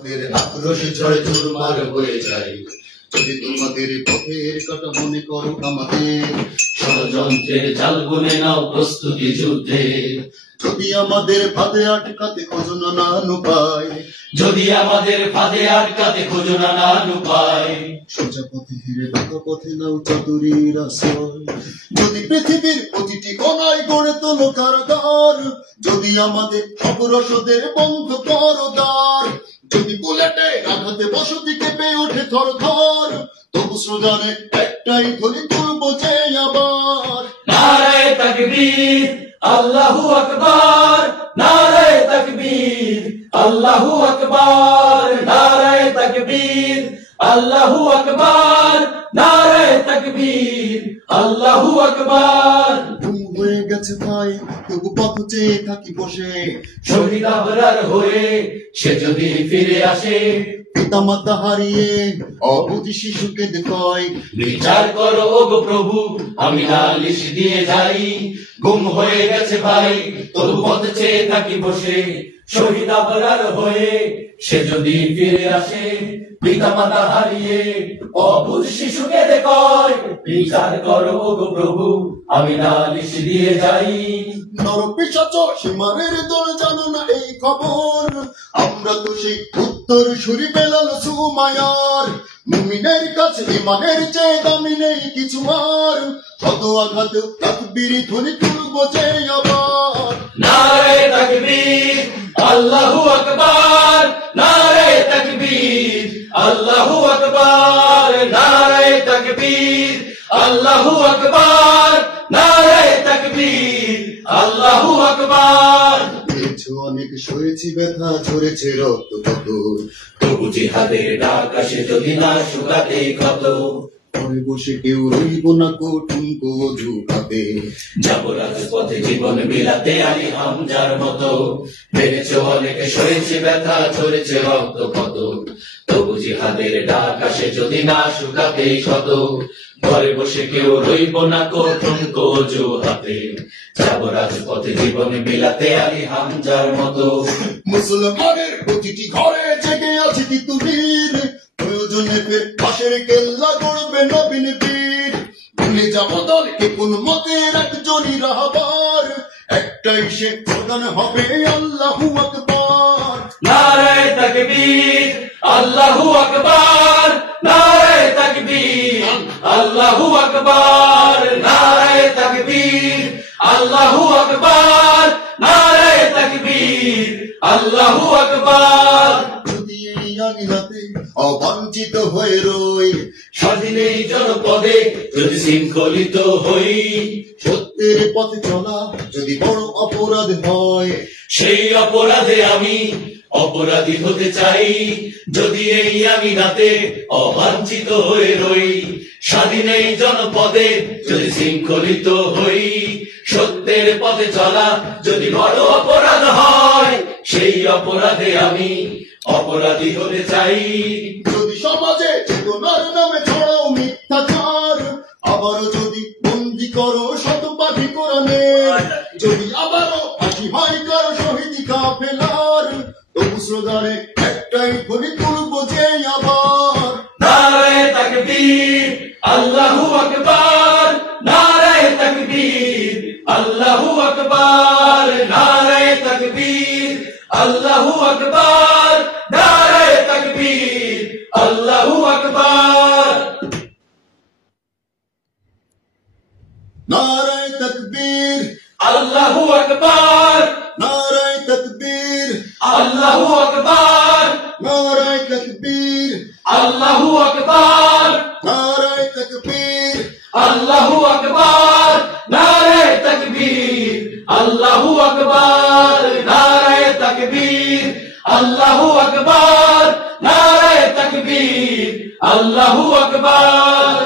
আক্রোশ ঝড়ে চুরমার হয়ে যায়। যদি তোমাদের পথের কথা মনে করো আমাদের, ষড়যন্ত্রের জাল বুনে নাও প্রস্তুতি যুদ্ধে। যদি আমাদের ফাঁদে আটকাতে খোঁজো না নান উপায়, যদি আমাদের ফাঁদে আটকাতে খোঁজো না নান উপায়। সোজা পথে হেরে বাঁকা পথে নাও চাতুরীর আশ্রয়। যদি পৃথিবীর প্রতিটি কোনায় গড়ে তোলো কারাগার, যদি আমাদের সব রসদের বন্ধ করো দ্বার, যদি বুলেটে আঘাতে বসতি কেঁপে ওঠে থর থর, তবু স্লোগানে একটাই ধ্বনি তুলবো যে আবার, নারায়ে তাকবীর আল্লাহু আকবার, নারায়ে তাকবীর আল্লাহু আকবার, নারায়ে তাকবীর আল্লাহু আকবার, নারায়ে তাকবীর আল্লাহু আকবার। ঘুম হয়ে গেছে ভাই তবু পথ চেয়ে থাকি বসে, শহীদ আবরার হয়ে সে যদি ফিরে আসে। পিতা মাতা হারিয়ে অবুঝি শিশুকে দেখায়, বিচার করো ওগো প্রভু আমি নালিশ দিয়ে যাই। গুম হয়ে গেছে ভাই তবু পথ চেয়ে থাকি বসে, শহীদ আবরার হয়ে সে যদি ফিরে আসে। পিতা মাতা হারিয়ে অবুঝ শিশুকে দেখায়, বিচার করো ওগো প্রভু আমি নালিশ দিয়ে যাই। নরপিশাচ সীমারের দল জানো না এই খবর, আমরা তো সেই উত্তর সুরি বেলাল সুমায়ার। মুমিনের কাছে ইমানের চেয়ে দামি নেই কিছু আর, শত আঘাত তাকবীর ধ্বনি তুলবো যে আবার, নারায়ে তাকবীর আল্লাহু আকবার, নারায়ে তাকবীর আল্লাহু আকবার, নারায়ে তাকবীর আল্লাহু আকবার, নারায়ে তাকবীর আল্লাহু আকবার। পেয়েছো অনেক সয়েছি ব্যথা ঝরেছে রক্ত কত, তবু জিহাদের ডাক আসে যদি না শুকাতে ক্ষত। ঘরে বসে কেউ রইব না কঠিন অজু হাতে, যাব রাজপথে জীবন বিলাতে আলী হামজার মতো। পেরেছে অনেকে সয়েছে ব্যথা ঝরেছে রক্ত কত, তবু জিহাদের ডাক আসে যদি না শুকাতে ক্ষত। ঘরে বসে কেউ রইব না কঠিন অজু হাতে, যাব রাজপথে জীবন বিলাতে আলী হামজার মতো। মুসলমানের প্রতিটি ঘরে জেগে আছে তিতুমির, প্রয়োজনে ফের পাশের কেল্লা গড়বে নবীন বীর। ভুলে যাব দলকে কোন মতের একজনই রাহবার, একটাই সে স্লোগান হবে আল্লাহু আকবার, নারায়ে তাকবীর আল্লাহু আকবার, নারায়ে তাকবীর আল্লাহু আকবার, নারায়ে তাকবীর আল্লাহু আকবার, নারায়ে তাকবীর আল্লাহু আকবার। যদি এই আঙিনাতে অবাঞ্ছিত হয়ে রই, স্বাধীনের জনপদে যদি শৃঙ্খলিত হই, সত্যের পথে চলা যদি বড় অপরাধ হয়, সেই অপরাধে আমি অপরাধী হতে চাই। যদি এই আমি রাতে অবাঞ্ছিত হয়ে রই, স্বাধীন এই জনপদে যদি শৃঙ্খলিত হই, সত্যের পথে চলা যদি বড় অপরাধ হয়, সেই অপরাধে আমি অপরাধী হতে চাই। যদি সমাজে চেতনার নামে ছড়াও মিথ্যাচার, আবারও যদি বন্দি করো শত পাখি কোরআনে, যদি আবারও ফাঁসি হয় কারো শহীদি কাফেলার, তবু স্লোগানে একটাই ধ্বনি তুলবো যে আবার, নারায়ে তাকবীর আল্লাহু আকবার, নারায়ে তাকবীর আল্লাহু আকবার, নারায়ে তাকবীর আল্লাহু আকবার, নারায়ে তাকবীর আল্লাহু আকবার। নারায়ে তাকবীর আল্লাহু আকবার, নারায়ে তাকবীর আল্লাহু আকবার, নারায়ে তাকবীর আল্লাহু আকবার, নারায়ে তাকবীর আল্লাহু আকবার, নারায়ে তাকবীর আল্লাহু আকবার, নারায়ে তাকবীর আল্লাহু আকবার, নারায়ে তাকবীর আল্লাহু আকবার।